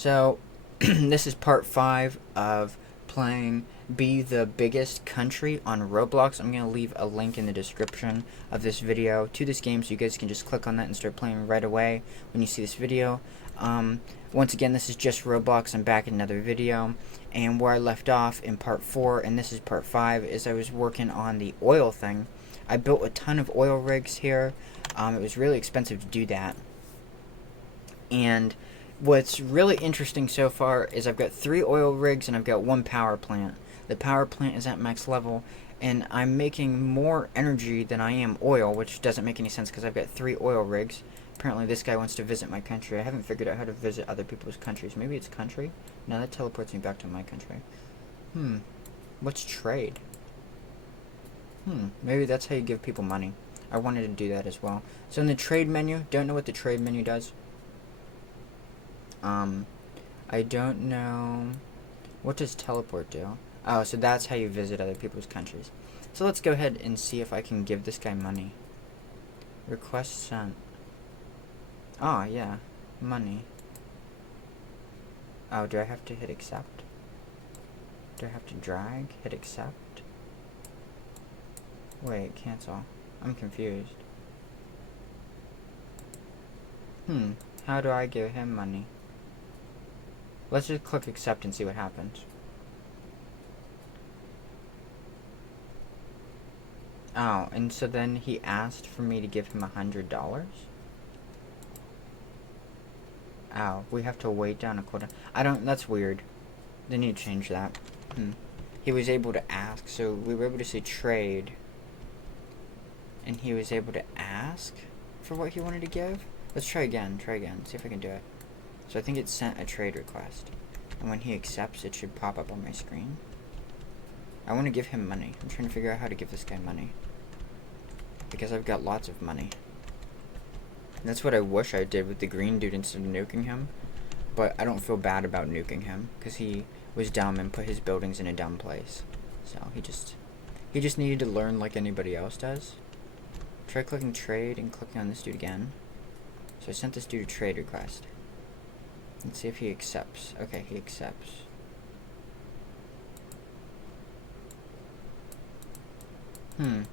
So, this is part 5 of playing Be the Biggest Country on Roblox. I'm going to leave a link in the description of this video to this game so you guys can just click on that and start playing right away when you see this video. Once again, this is just Roblox. I'm back in another video. And where I left off in part 4, and this is part 5, is I was working on the oil thing. I built a ton of oil rigs here. It was really expensive to do that. And what's really interesting so far is I've got 3 oil rigs and I've got 1 power plant. The power plant is at max level, and I'm making more energy than I am oil, which doesn't make any sense because I've got 3 oil rigs. Apparently this guy wants to visit my country. I haven't figured out how to visit other people's countries. Maybe it's country? No, that teleports me back to my country. What's trade? Maybe that's how you give people money. I wanted to do that as well. So in the trade menu, don't know what the trade menu does. I don't know. What does teleport do? Oh, so that's how you visit other people's countries. So let's go ahead and see if I can give this guy money. Request sent. Oh, yeah. Money. Oh, do I have to hit accept? Do I have to drag? Hit accept? Wait, cancel. I'm confused. How do I give him money? Let's just click accept and see what happens. Oh, and so then he asked for me to give him $100? Oh, we have to wait down a quota. That's weird. They need to change that. He was able to ask, so we were able to say trade. And he was able to ask for what he wanted to give? Let's try again, see if I can do it. So I think it sent a trade request. And when he accepts, it should pop up on my screen. I want to give him money. I'm trying to figure out how to give this guy money. Because I've got lots of money. And that's what I wish I did with the green dude instead of nuking him. But I don't feel bad about nuking him. Because he was dumb and put his buildings in a dumb place. So he just needed to learn like anybody else does. Try clicking trade and clicking on this dude again. So I sent this dude a trade request. Let's see if he accepts. Okay, he accepts. I'm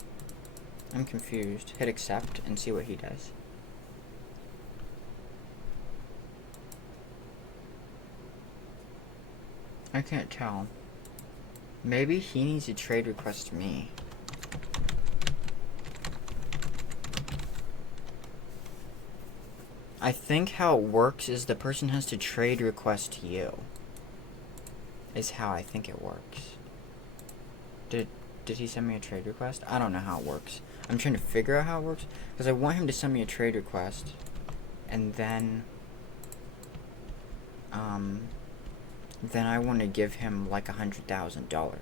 confused. Hit accept and see what he does. I can't tell. Maybe he needs a trade request to me. I think how it works is the person has to trade request to you. Is how I think it works. Did he send me a trade request? I don't know how it works. I'm trying to figure out how it works. Because I want him to send me a trade request. And then I want to give him like $100,000.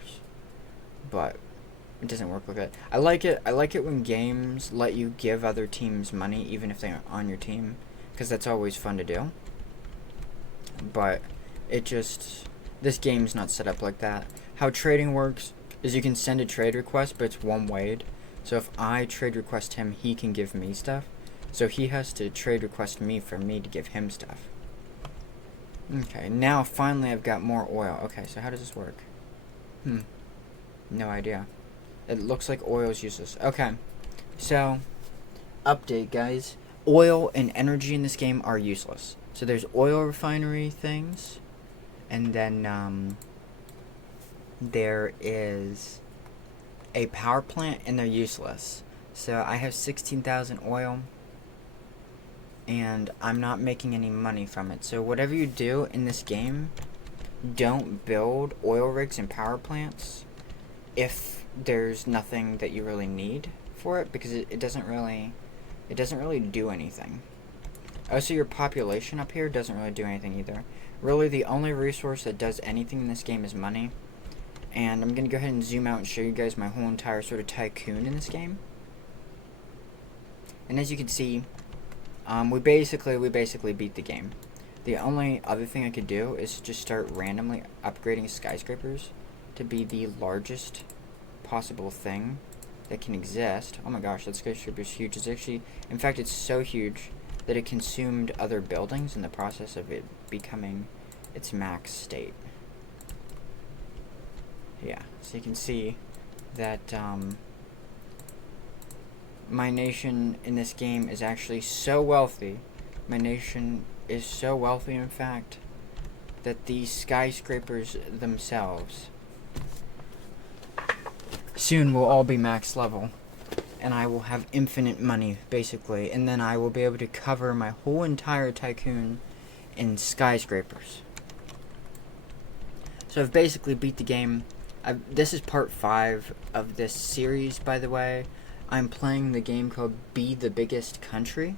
But it doesn't work like that. I like it when games let you give other teams money even if they aren't on your team. Because that's always fun to do. But this game's not set up like that. How trading works is you can send a trade request, but it's one-wayed. So if I trade request him, he can give me stuff. So he has to trade request me for me to give him stuff. Okay, now finally I've got more oil. Okay, so how does this work? No idea. It looks like oil is useless. Okay, so update, guys. Oil and energy in this game are useless. So there's oil refinery things, and then there is a power plant, and they're useless. So I have 16,000 oil, and I'm not making any money from it. So whatever you do in this game, don't build oil rigs and power plants if there's nothing that you really need for it, because it doesn't really do anything. Also, your population up here doesn't really do anything either. Really, the only resource that does anything in this game is money. And I'm going to go ahead and zoom out and show you guys my whole entire sort of tycoon in this game. And as you can see, we basically beat the game. The only other thing I could do is just start randomly upgrading skyscrapers to be the largest possible thing that can exist. Oh my gosh, that skyscraper is huge. It's actually, in fact, it's so huge that it consumed other buildings in the process of it becoming its max state. Yeah, so you can see that my nation in this game is actually so wealthy. My nation is so wealthy, in fact, that these skyscrapers themselves soon will all be max level. And I will have infinite money, basically. And then I will be able to cover my whole entire tycoon in skyscrapers. So I've basically beat the game. This is part 5 of this series, by the way. I'm playing the game called Be the Biggest Country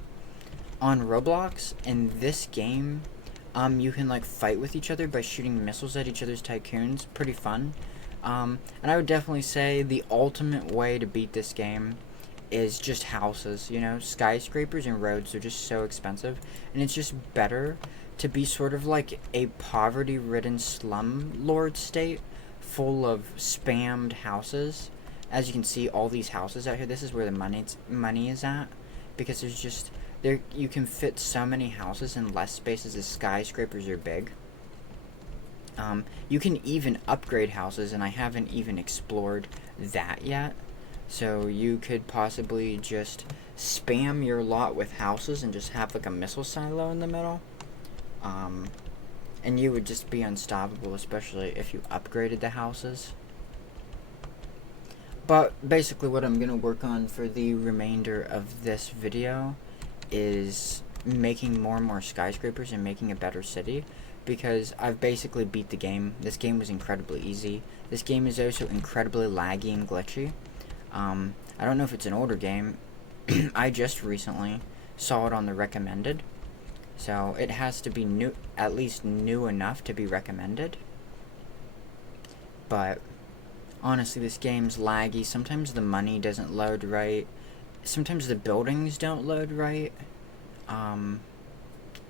on Roblox. In this game, you can like fight with each other by shooting missiles at each other's tycoons. Pretty fun. And I would definitely say the ultimate way to beat this game is just houses. You know, skyscrapers and roads are just so expensive, and it's just better to be sort of like a poverty-ridden slumlord state full of spammed houses. As you can see, all these houses out here, this is where the money is at, because there's just you can fit so many houses in less spaces as skyscrapers are big. You can even upgrade houses, and I haven't even explored that yet. So you could possibly just spam your lot with houses and just have like a missile silo in the middle. And you would just be unstoppable, especially if you upgraded the houses. But basically what I'm going to work on for the remainder of this video is making more and more skyscrapers and making a better city. Because I've basically beat the game. This game was incredibly easy. This game is also incredibly laggy and glitchy. I don't know if it's an older game. I just recently saw it on the recommended. So it has to be new, at least new enough to be recommended. But honestly, this game's laggy. Sometimes the money doesn't load right. Sometimes the buildings don't load right. And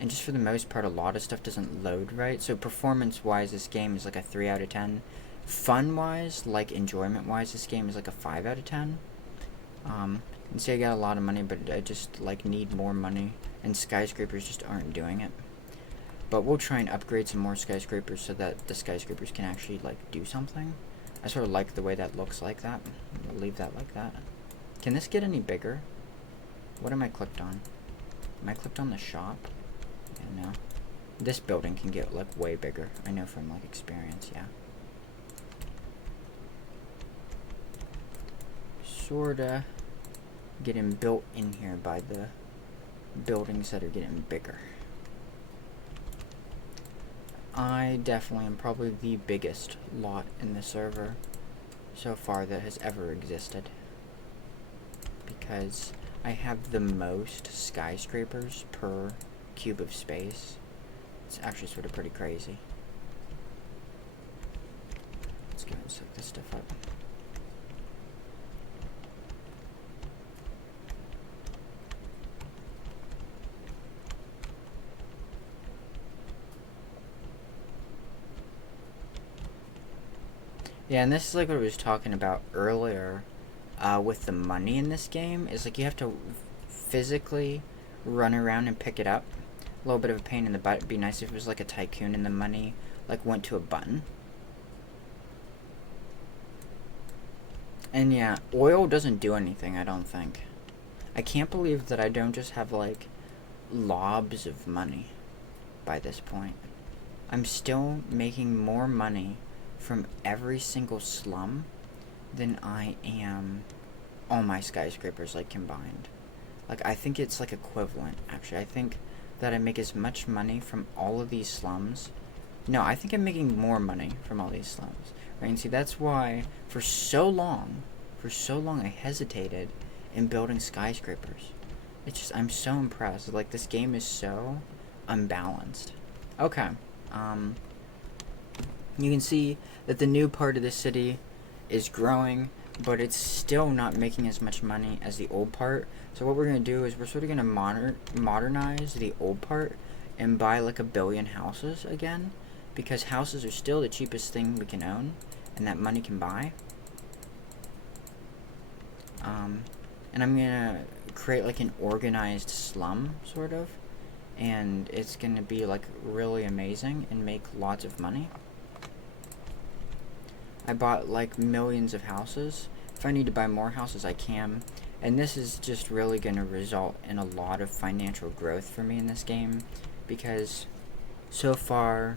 just for the most part, a lot of stuff doesn't load right. So performance-wise, this game is like a 3 out of 10. Fun-wise, like enjoyment-wise, this game is like a 5 out of 10. And say I got a lot of money, but I just like need more money, and skyscrapers just aren't doing it. But we'll try and upgrade some more skyscrapers so that the skyscrapers can actually like do something. I sort of like the way that looks like that. We'll leave that like that. Can this get any bigger? What am I clicked on? Am I clicked on the shop? Yeah, no. This building can get like way bigger. I know from like experience, yeah. Sorta getting built in here by the buildings that are getting bigger. I definitely am probably the biggest lot in the server so far that has ever existed, because I have the most skyscrapers per cube of space. It's actually sort of pretty crazy. Let's go and set this stuff up. Yeah, and this is like what I was talking about earlier with the money in this game. Is like you have to physically run around and pick it up. A little bit of a pain in the butt. It'd be nice if it was like a tycoon and the money like went to a button. And yeah, oil doesn't do anything, I don't think. I can't believe that I don't just have like lobs of money by this point. I'm still making more money from every single slum than I am all my skyscrapers like combined. Like I think it's like equivalent actually. I think that I make as much money from all of these slums. No, I think I'm making more money from all these slums. Right? And see, that's why for so long I hesitated in building skyscrapers. It's just, I'm so impressed. Like this game is so unbalanced. Okay. You can see that the new part of the city is growing, but it's still not making as much money as the old part. So what we're going to do is we're sort of going to modernize the old part and buy like 1 billion houses again, because houses are still the cheapest thing we can own and that money can buy. And I'm going to create like an organized slum, sort of, and it's gonna be like really amazing and make lots of money. I bought like millions of houses. If I need to buy more houses, I can. And this is just really gonna result in a lot of financial growth for me in this game, because so far,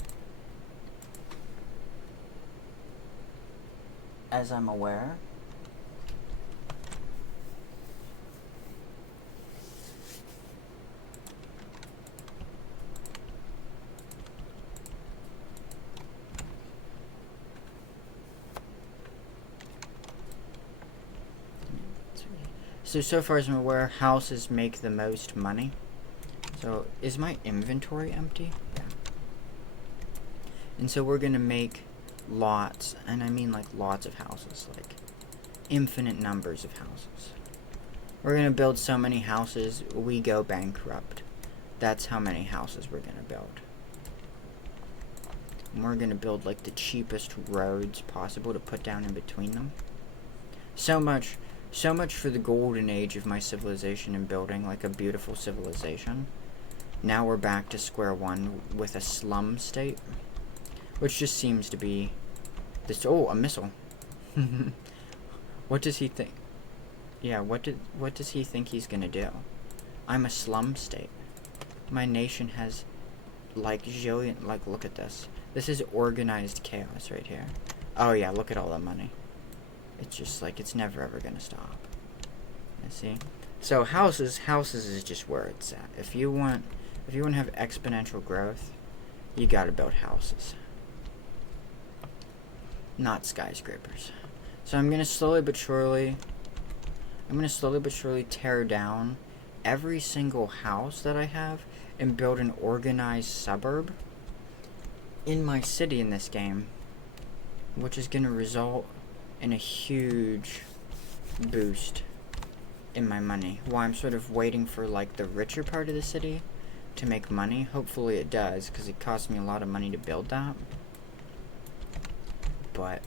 as I'm aware, so far as I'm aware, houses make the most money. So, is my inventory empty? Yeah. And so we're gonna make lots, and I mean like lots of houses, like infinite numbers of houses. We're gonna build so many houses, we go bankrupt. That's how many houses we're gonna build. And we're gonna build like the cheapest roads possible to put down in between them. So much for the golden age of my civilization and building like a beautiful civilization. Now we're back to square one with a slum state, which just seems to be this. Oh, a missile. What does he think? Yeah, what does he think he's gonna do? I'm a slum state. My nation has like look at this. This is organized chaos right here. Oh yeah, look at all the money. It's just like, it's never ever gonna stop. You see? So houses is just where it's at. If you want to have exponential growth, you gotta build houses. Not skyscrapers. So I'm gonna slowly but surely tear down every single house that I have and build an organized suburb in my city in this game, which is gonna result in a huge boost in my money. While I'm sort of waiting for like the richer part of the city to make money. Hopefully it does, because it cost me a lot of money to build that. But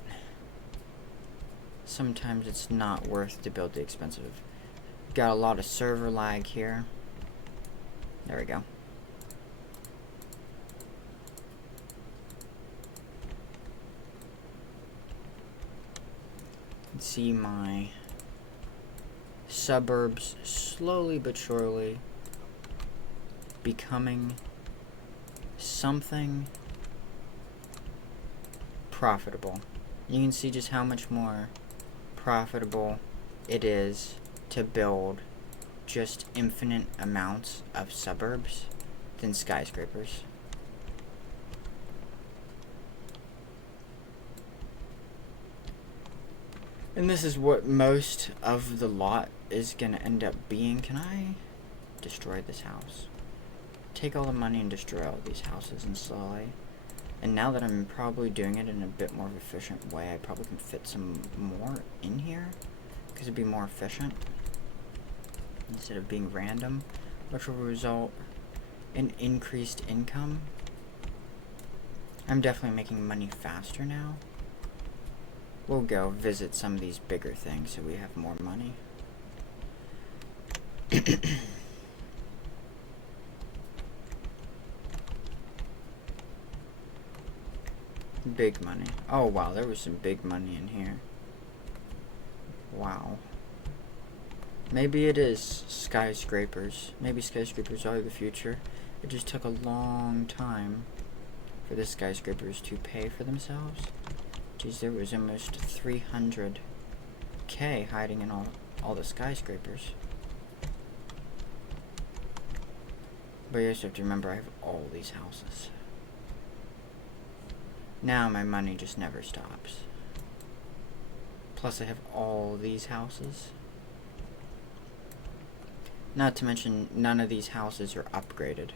sometimes it's not worth to build the expensive. Got a lot of server lag here. There we go. See my suburbs slowly but surely becoming something profitable. You can see just how much more profitable it is to build just infinite amounts of suburbs than skyscrapers. And this is what most of the lot is gonna end up being. Can I destroy this house? Take all the money and destroy all these houses and slowly. And now that I'm probably doing it in a bit more efficient way, I probably can fit some more in here, because it'd be more efficient instead of being random, which will result in increased income. I'm definitely making money faster now. We'll go visit some of these bigger things so we have more money. Big money. Oh wow, there was some big money in here. Wow. Maybe it is skyscrapers. Maybe skyscrapers are the future. It just took a long time for the skyscrapers to pay for themselves. Geez, there was almost 300K hiding in all the skyscrapers. But you also have to remember, I have all these houses. Now my money just never stops. Plus I have all these houses. Not to mention, none of these houses are upgraded.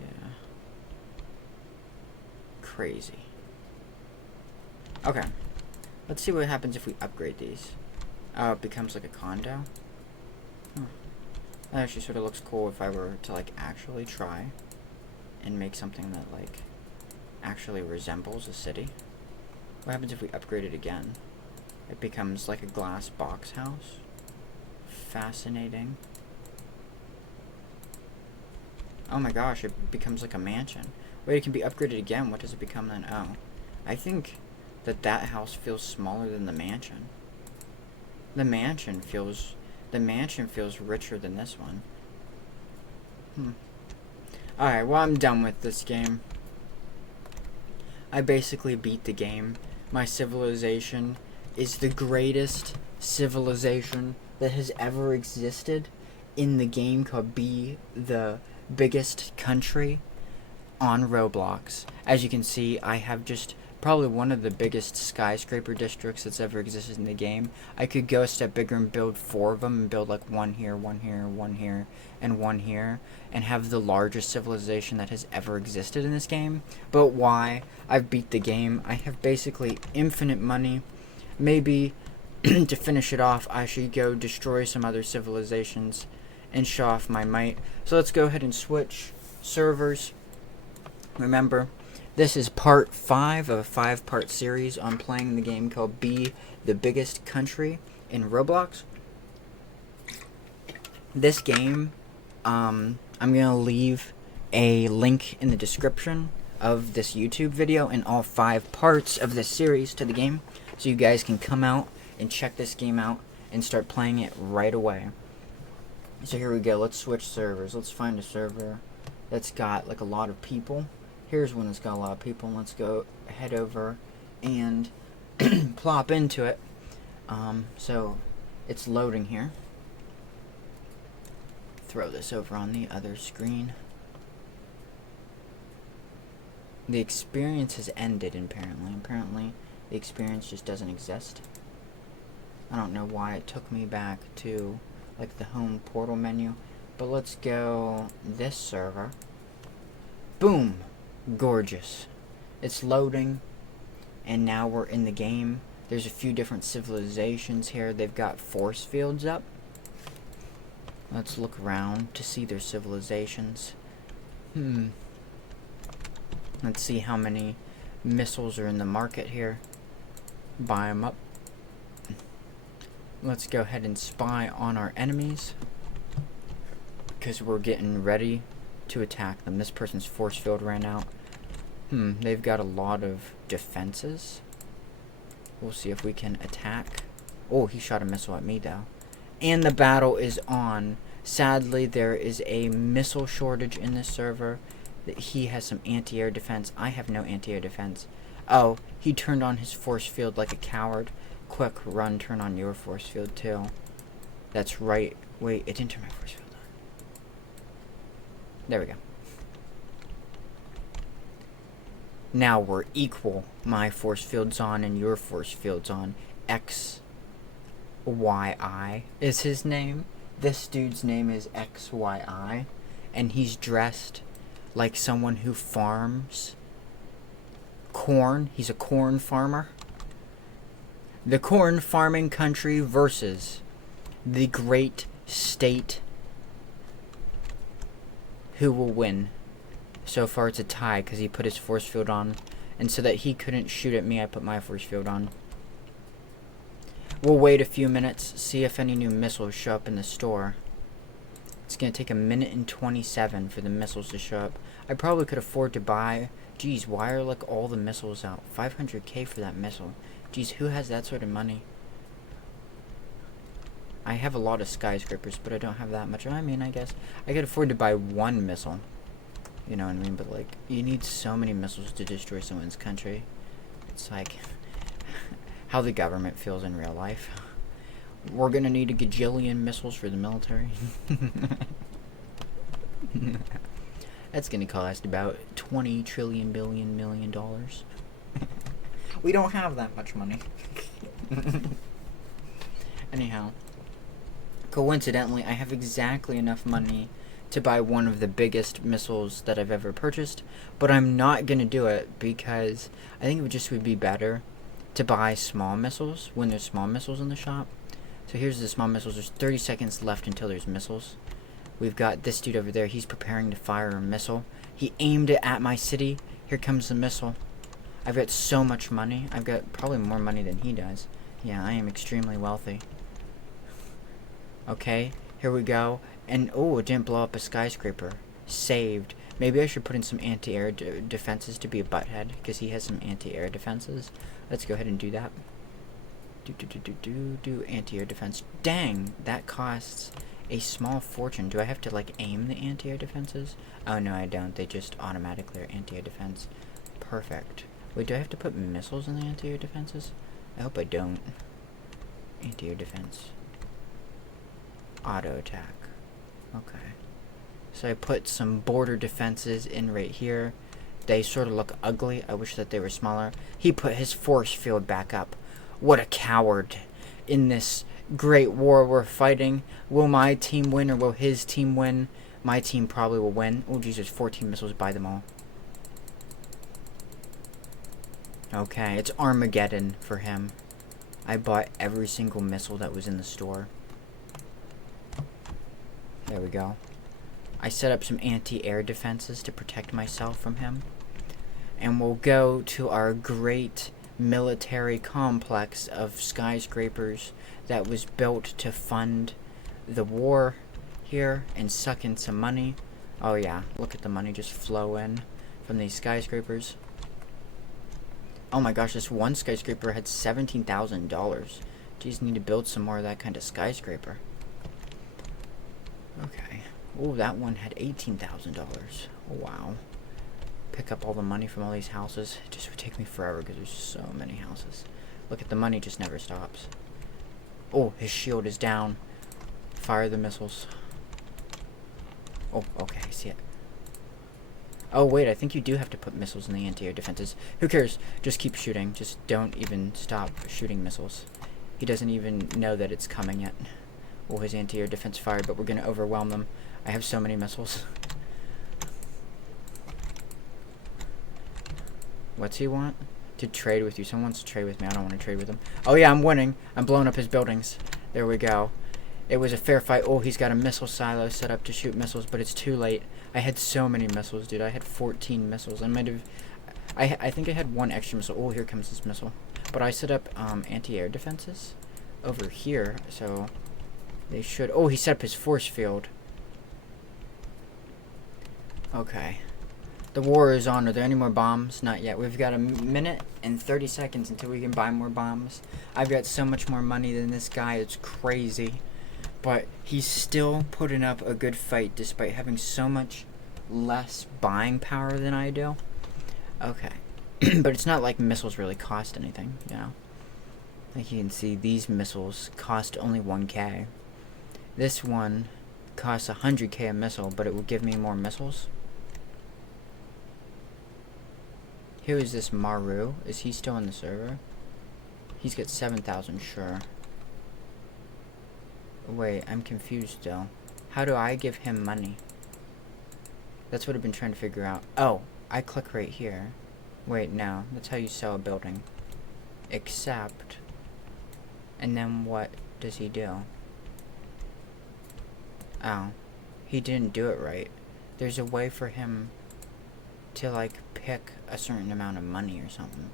Yeah. Crazy. Okay. Let's see what happens if we upgrade these. Oh, it becomes like a condo? Huh. That actually sort of looks cool if I were to, like, actually try and make something that, like, actually resembles a city. What happens if we upgrade it again? It becomes like a glass box house. fascinating. Oh my gosh, it becomes like a mansion. Wait, it can be upgraded again. What does it become then? Oh. I think that house feels smaller than the mansion. The mansion feels richer than this one. Alright, well, I'm done with this game. I basically beat the game. My civilization is the greatest civilization that has ever existed in the game called Be the Biggest Country on Roblox. As you can see, I have just probably one of the biggest skyscraper districts that's ever existed in the game. I could go a step bigger and build 4 of them and build like one here, one here, one here, and one here, and have the largest civilization that has ever existed in this game. But why? I've beat the game. I have basically infinite money. Maybe to finish it off, I should go destroy some other civilizations and show off my might. So let's go ahead and switch servers. Remember, this is part 5 of a 5-part series on playing the game called Be the Biggest Country in Roblox. This game, I'm going to leave a link in the description of this YouTube video and all 5 parts of this series to the game, so you guys can come out and check this game out and start playing it right away. So here we go. Let's switch servers. Let's find a server that's got like a lot of people. Here's one that's got a lot of people. Let's go head over and plop into it. So it's loading here. Throw this over on the other screen. The experience has ended, apparently. Apparently, the experience just doesn't exist. I don't know why it took me back to like the home portal menu. But let's go this server. Boom! Gorgeous. It's loading, and now we're in the game. There's a few different civilizations here. They've got force fields up. Let's look around to see their civilizations. Let's see how many missiles are in the market here. Buy them up. Let's go ahead and spy on our enemies, because we're getting ready to attack them. This person's force field ran out. They've got a lot of defenses. We'll see if we can attack. Oh, he shot a missile at me though. And the battle is on. Sadly, there is a missile shortage in this server. He has some anti-air defense. I have no anti-air defense. Oh, he turned on his force field like a coward. Quick, run, turn on your force field too. That's right. Wait, it didn't turn my force field on. There we go. Now we're equal. My force field's on and your force field's on. XYI is his name. This dude's name is XYI. And he's dressed like someone who farms corn. He's a corn farmer. The corn farming country versus the great state. Who will win? So far it's a tie because he put his force field on, and so that he couldn't shoot at me, I put my force field on. We'll wait a few minutes, see if any new missiles show up in the store. It's gonna take 1:27 for the missiles to show up. I probably could afford to buy. Geez, why are like all the missiles out? 500k for that missile. Geez, who has that sort of money? I have a lot of skyscrapers, but I don't have that much. I mean, I guess I could afford to buy one missile. You know what I mean? But like, you need so many missiles to destroy someone's country. It's like how the government feels in real life. We're gonna need a gajillion missiles for the military. That's gonna cost about 20 trillion billion million dollars. We don't have that much money. Anyhow, coincidentally, I have exactly enough money to buy one of the biggest missiles that I've ever purchased, but I'm not gonna do it because I think it would be better to buy small missiles when there's small missiles in the shop. So here's the small missiles. There's 30 seconds left until there's missiles. We've got this dude over there. He's preparing to fire a missile. He aimed it at my city. Here comes the missile. I've got so much money. I've got probably more money than he does. Yeah, I am extremely wealthy. Okay, here we go. And, oh, it didn't blow up a skyscraper. Saved. Maybe I should put in some anti-air defenses to be a butthead, because he has some anti-air defenses. Let's go ahead and do that. Anti-air defense. Dang, that costs a small fortune. Do I have to, like, aim the anti-air defenses? Oh, no, I don't. They just automatically are anti-air defense. Perfect. Wait, do I have to put missiles in the anti-air defenses? I hope I don't. Anti-air defense. Auto attack. Okay. So I put some border defenses in right here. They sort of look ugly. I wish that they were smaller. He put his force field back up. What a coward. In this great war we're fighting, will my team win or will his team win? My team probably will win. Oh, geez, there's 14 missiles. Buy them all. Okay, it's Armageddon for him. I bought every single missile that was in the store. There we go. I set up some anti-air defenses to protect myself from him. And we'll go to our great military complex of skyscrapers that was built to fund the war here and suck in some money. Oh yeah, look at the money just flow in from these skyscrapers. Oh my gosh, this one skyscraper had $17,000. Jeez, need to build some more of that kind of skyscraper. Okay. Oh, that one had $18,000. Oh, wow. Pick up all the money from all these houses. It just would take me forever because there's so many houses. Look at the money, just never stops. Oh, his shield is down. Fire the missiles. Oh, okay, I see it. Oh, wait, I think you do have to put missiles in the anti-air defenses. Who cares? Just keep shooting. Just don't even stop shooting missiles. He doesn't even know that it's coming yet. Oh, his anti-air defense fired, but we're going to overwhelm them. I have so many missiles. What's he want? To trade with you. Someone wants to trade with me. I don't want to trade with him. Oh, yeah, I'm winning. I'm blowing up his buildings. There we go. It was a fair fight. Oh, he's got a missile silo set up to shoot missiles, but it's too late. I had so many missiles, dude. I had 14 missiles. I might have... I think I had one extra missile. Oh, here comes this missile. But I set up anti-air defenses over here, so they should... Oh, he set up his force field. Okay. The war is on. Are there any more bombs? Not yet. We've got a minute and 30 seconds until we can buy more bombs. I've got so much more money than this guy. It's crazy. But he's still putting up a good fight despite having so much less buying power than I do. Okay. But it's not like missiles really cost anything, you know. Like you can see, these missiles cost only 1K. This one costs 100K a missile, but it will give me more missiles. Who is this Maru? Is he still on the server? He's got 7,000, sure. Wait, I'm confused still. How do I give him money? That's what I've been trying to figure out. Oh, I click right here. Wait, no. That's how you sell a building. Accept. And then what does he do? Oh. He didn't do it right. There's a way for him to, like, pick a certain amount of money or something.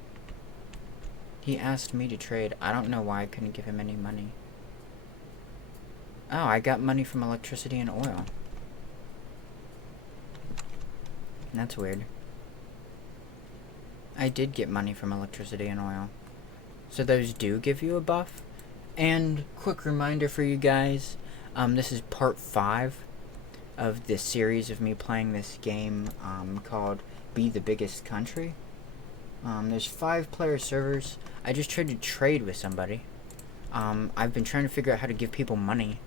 He asked me to trade. I don't know why I couldn't give him any money. Oh, I got money from electricity and oil. That's weird. I did get money from electricity and oil. So those do give you a buff. And quick reminder for you guys, this is part 5 of this series of me playing this game called Be the Biggest Country. There's 5-player servers. I just tried to trade with somebody. I've been trying to figure out how to give people money.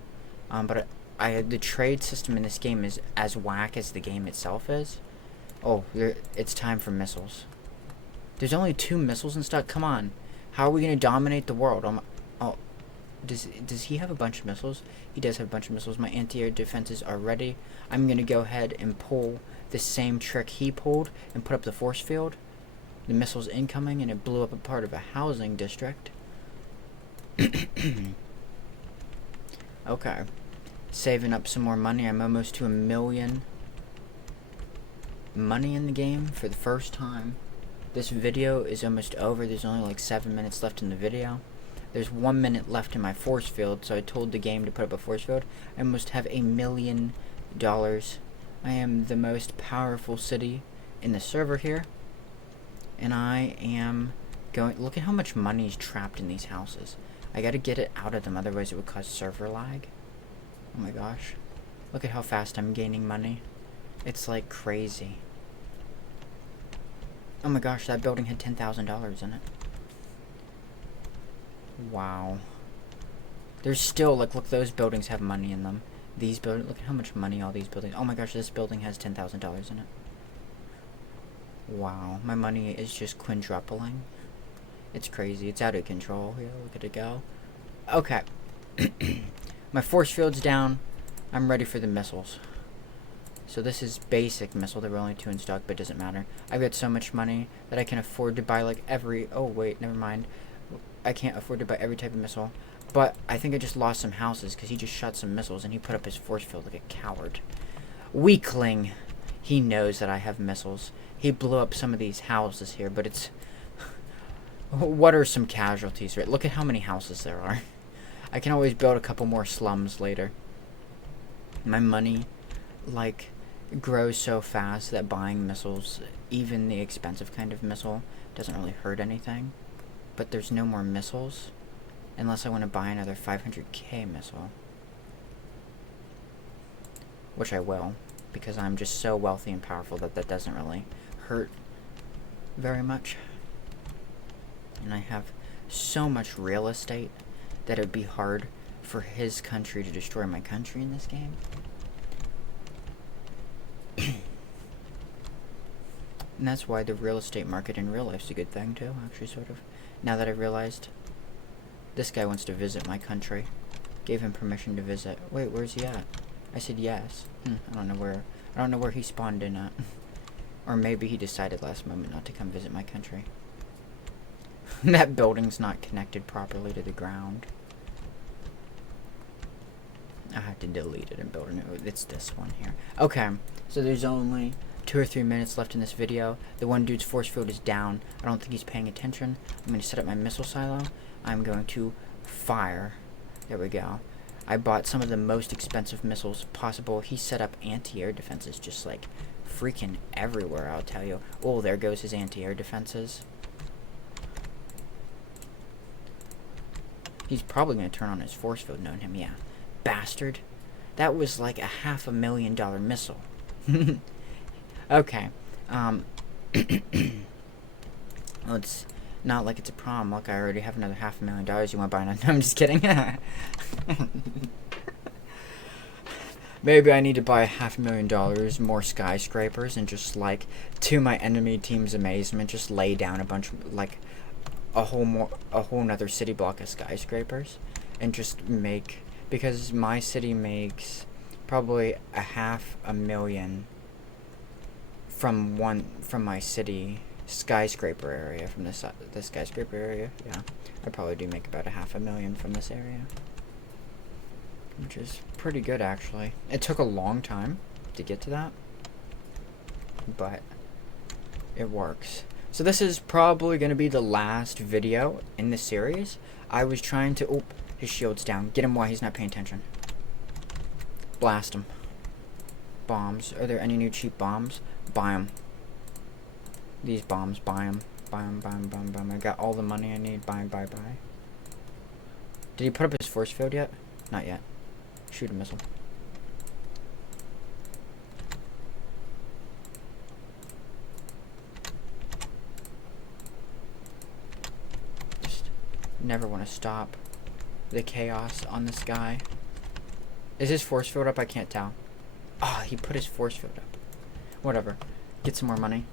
But the trade system in this game is as whack as the game itself is. Oh, it's time for missiles. There's only 2 missiles in stock. Come on, how are we gonna dominate the world? Oh, does he have a bunch of missiles? He does have a bunch of missiles. My anti-air defenses are ready. I'm gonna go ahead and pull the same trick he pulled and put up the force field. The missiles incoming, and it blew up a part of a housing district. Okay. Saving up some more money. I'm almost to 1 million money in the game for the first time. This video is almost over. There's only like 7 minutes left in the video. There's 1 minute left in my force field, so I told the game to put up a force field. I must have $1 million. I am the most powerful city in the server here. And I am going... Look at how much money is trapped in these houses. I gotta get it out of them, otherwise it would cause server lag. Oh my gosh. Look at how fast I'm gaining money. It's like crazy. Oh my gosh, that building had $10,000 in it. Wow. There's still, like, look, those buildings have money in them. These buildings, look at how much money all these buildings... Oh my gosh, this building has $10,000 in it. Wow, my money is just quintupling. It's crazy. It's out of control here. Look at it go. Okay. My force field's down. I'm ready for the missiles. So this is basic missile. There were only 2 in stock, but it doesn't matter. I've got so much money that I can afford to buy, like, every... Oh, wait, never mind. I can't afford to buy every type of missile. But I think I just lost some houses because he just shot some missiles and he put up his force field like a coward. Weakling. He knows that I have missiles. He blew up some of these houses here, but it's... What are some casualties, right? Look at how many houses there are. I can always build a couple more slums later. My money, like, grows so fast that buying missiles, even the expensive kind of missile, doesn't really hurt anything. But there's no more missiles, unless I want to buy another 500k missile. Which I will, because I'm just so wealthy and powerful that that doesn't really hurt very much. And I have so much real estate that it would be hard for his country to destroy my country in this game. And that's why the real estate market in real life is a good thing too, actually, sort of. Now that I realized this guy wants to visit my country. Gave him permission to visit. Wait, where's he at? I said yes. I don't know where he spawned in at. Or maybe he decided last moment not to come visit my country. That building's not connected properly to the ground. I have to delete it and build a new... It's this one here. Okay, so there's only 2 or 3 minutes left in this video. The one dude's force field is down. I don't think he's paying attention. I'm going to set up my missile silo. I'm going to fire. There we go. I bought some of the most expensive missiles possible. He set up anti-air defenses just like freaking everywhere, I'll tell you. Oh, there goes his anti-air defenses. He's probably going to turn on his force field, knowing him. Yeah. Bastard. That was like a $500,000 missile. Okay. Well, it's not like it's a problem. Look, I already have another $500,000. You want to buy another? No, I'm just kidding. Maybe I need to buy $500,000 more skyscrapers and just, like, to my enemy team's amazement, just lay down a bunch of, like, a whole nother city block of skyscrapers and just make, because my city makes probably $500,000 from my city skyscraper area, from the skyscraper area. Yeah, I probably do make about $500,000 from this area, which is pretty good actually. It took a long time to get to that, but it works. So this is probably going to be the last video in the series. I was trying to... Oh, his shield's down. Get him while he's not paying attention. Blast him. Bombs. Are there any new cheap bombs? Buy them. These bombs, buy them. Buy them, buy them, buy them, buy them. I got all the money I need. Buy, buy, buy. Did he put up his force field yet? Not yet. Shoot a missile. Never want to stop the chaos on this guy. Is his force field up? I can't tell. Oh, he put his force field up. Whatever. Get some more money.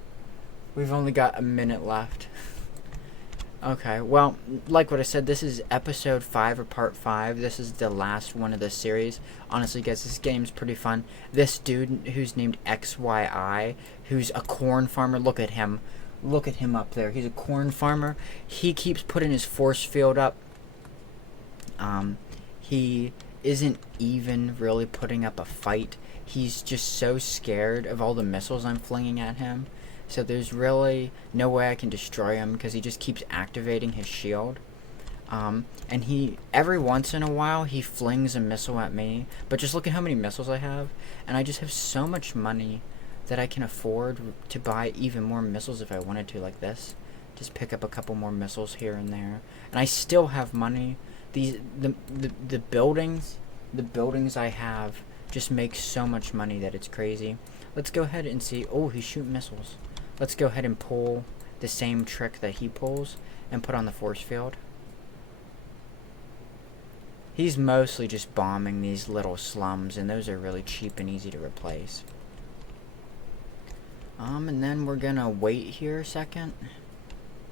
We've only got a minute left. Okay, well, like what I said, this is episode 5 or part 5. This is the last one of this series. Honestly, guys, this game's pretty fun. This dude who's named XYI, who's a corn farmer, look at him. Look at him up there. He's a corn farmer. He keeps putting his force field up. He isn't even really putting up a fight. He's just so scared of all the missiles I'm flinging at him. So there's really no way I can destroy him because he just keeps activating his shield. And he, every once in a while, he flings a missile at me. But just look at how many missiles I have. And I just have so much money that I can afford to buy even more missiles if I wanted to, like this. Just pick up a couple more missiles here and there. And I still have money. The buildings I have just make so much money that it's crazy. Let's go ahead and see. Oh, he's shooting missiles. Let's go ahead and pull the same trick that he pulls and put on the force field. He's mostly just bombing these little slums, and those are really cheap and easy to replace. And then we're gonna wait here a second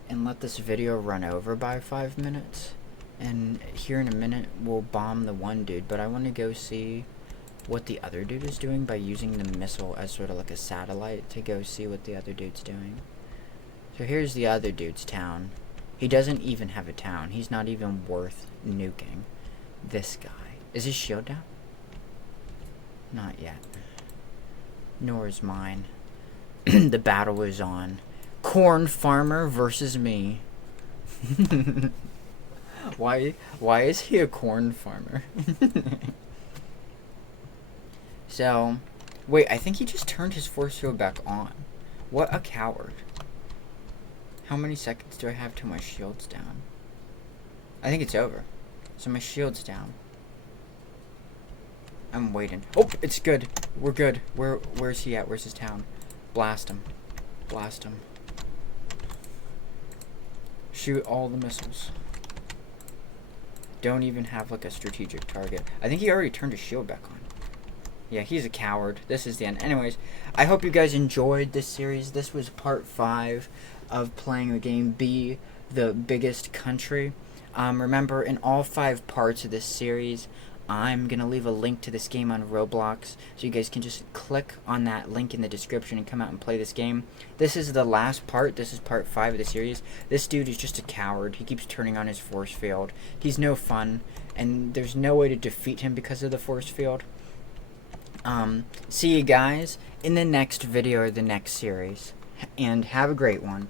and let this video run over by 5 minutes. And here in a minute, we'll bomb the one dude, but I want to go see what the other dude is doing by using the missile as sort of like a satellite to go see what the other dude's doing. So here's the other dude's town. He doesn't even have a town. He's not even worth nuking. This guy. Is his shield down? Not yet. Nor is mine. The battle is on. Corn farmer versus me. Why is he a corn farmer? So, wait, I think he just turned his force field back on. What a coward. How many seconds do I have till my shield's down? I think it's over. So my shield's down. I'm waiting. Oh, it's good. We're good. Where's he at? Where's his town? Blast him. Blast him. Shoot all the missiles. Don't even have like a strategic target. I think he already turned his shield back on. Yeah, he's a coward. This is the end. Anyways, I hope you guys enjoyed this series. This was part 5 of playing the game Be the Biggest Country. Remember, in all 5 parts of this series, I'm going to leave a link to this game on Roblox, so you guys can just click on that link in the description and come out and play this game. This is the last part. This is part 5 of the series. This dude is just a coward. He keeps turning on his force field. He's no fun, and there's no way to defeat him because of the force field. See you guys in the next video or the next series, and have a great one.